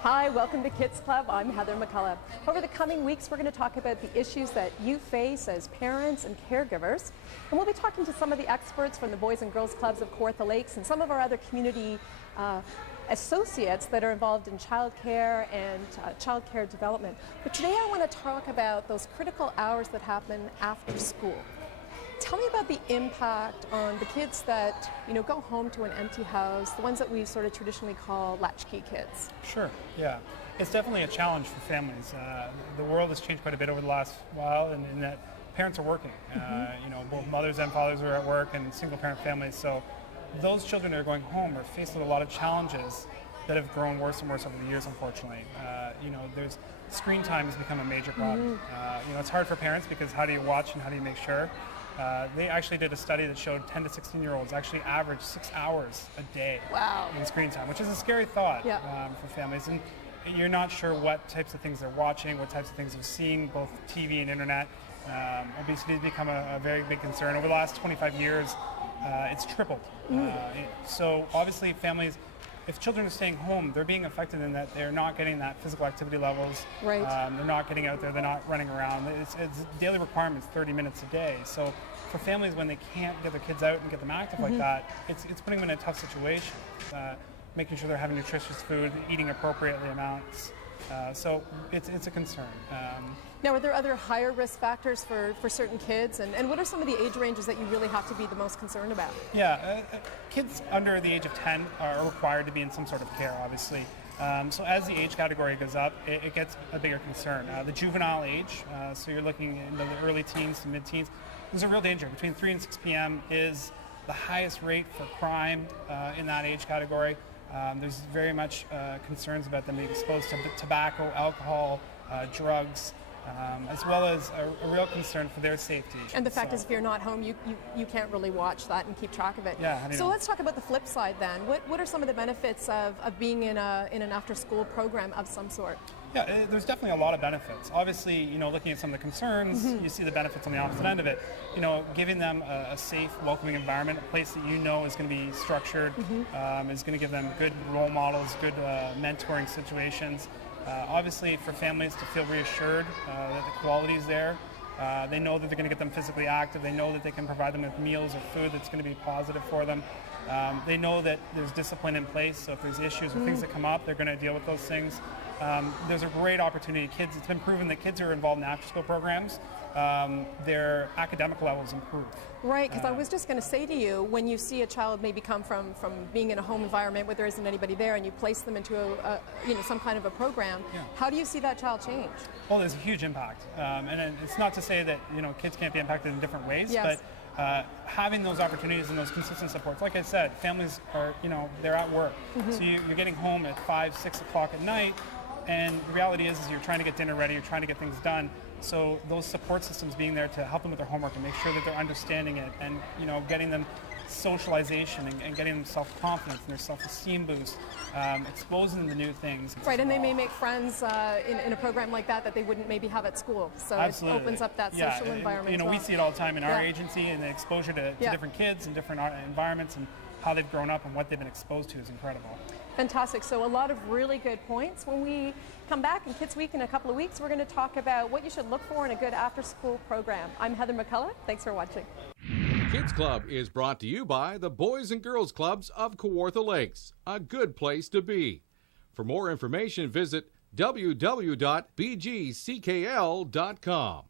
Hi, welcome to Kids Club. I'm Heather McCullough. Over the coming weeks, we're going to talk about the issues that you face as parents and caregivers. And we'll be talking to some of the experts from the Boys and Girls Clubs of Kawartha Lakes and some of our other community associates that are involved in childcare and childcare development. But today I want to talk about those critical hours that happen after school. Tell me about the impact on the kids that, go home to an empty house, the ones that we sort of traditionally call latchkey kids. Sure, yeah. It's definitely a challenge for families. The world has changed quite a bit over the last while in that parents are working. Both mothers and fathers are at work and single-parent families. So those children that are going home are faced with a lot of challenges that have grown worse and worse over the years, unfortunately. There's screen time has become a major problem. It's hard for parents because how do you watch and how do you make sure? They actually did a study that showed 10 to 16-year-olds actually average 6 hours a day in screen time, which is a scary thought for families. And you're not sure what types of things they're watching, what types of things they're seeing, both TV and internet. Obesity has become a very big concern. Over the last 25 years, it's tripled. So obviously families, if children are staying home, they're being affected in that they're not getting that physical activity levels. Right. They're not getting out there. They're not running around. It's daily requirements, 30 minutes a day. So for families, when they can't get their kids out and get them active like that, it's putting them in a tough situation. Making sure they're having nutritious food, eating appropriately amounts. So it's a concern. Now, are there other higher risk factors for certain kids? And what are some of the age ranges that you really have to be the most concerned about? Yeah, kids under the age of 10 are required to be in some sort of care, obviously. So as the age category goes up, it gets a bigger concern. The juvenile age, so you're looking into the early teens to mid-teens, there's a real danger. Between 3 and 6 p.m. is the highest rate for crime in that age category. There's very much concerns about them being exposed to tobacco, alcohol, drugs, as well as a real concern for their safety. And the fact is, if you're not home, you can't really watch that and keep track of it. Yeah. So let's talk about the flip side then. What are some of the benefits of being in an after-school program of some sort? Yeah, there's definitely a lot of benefits. Obviously, looking at some of the concerns, you see the benefits on the opposite end of it. Giving them a safe, welcoming environment, a place that is going to be structured, is going to give them good role models, good mentoring situations. Obviously, for families to feel reassured that the quality is there. They know that they're going to get them physically active. They know that they can provide them with meals or food that's going to be positive for them. They know that there's discipline in place, so if there's issues or things that come up, they're going to deal with those things. There's a great opportunity. Kids, it's been proven that kids who are involved in after-school programs, their academic levels improve. Right, because I was just going to say to you, when you see a child maybe come from being in a home environment where there isn't anybody there, and you place them into some kind of a program, how do you see that child change? Well, there's a huge impact, and it's not to say that kids can't be impacted in different ways, but having those opportunities and those consistent supports, like I said, families are they're at work, so you're getting home at 5, 6 o'clock at night. And the reality is you're trying to get dinner ready, you're trying to get things done. So those support systems being there to help them with their homework and make sure that they're understanding it and getting them socialization and getting them self-confidence and their self-esteem boost, exposing them to new things. Right, and they may make friends in a program like that they wouldn't maybe have at school. So Absolutely. It opens up that social environment as well. We see it all the time in our agency, and the exposure to different kids and different environments and how they've grown up and what they've been exposed to is incredible. Fantastic. So a lot of really good points. When we come back in Kids Week in a couple of weeks, we're going to talk about what you should look for in a good after-school program. I'm Heather McCullough. Thanks for watching. Kids Club is brought to you by the Boys and Girls Clubs of Kawartha Lakes, a good place to be. For more information, visit www.bgckl.com.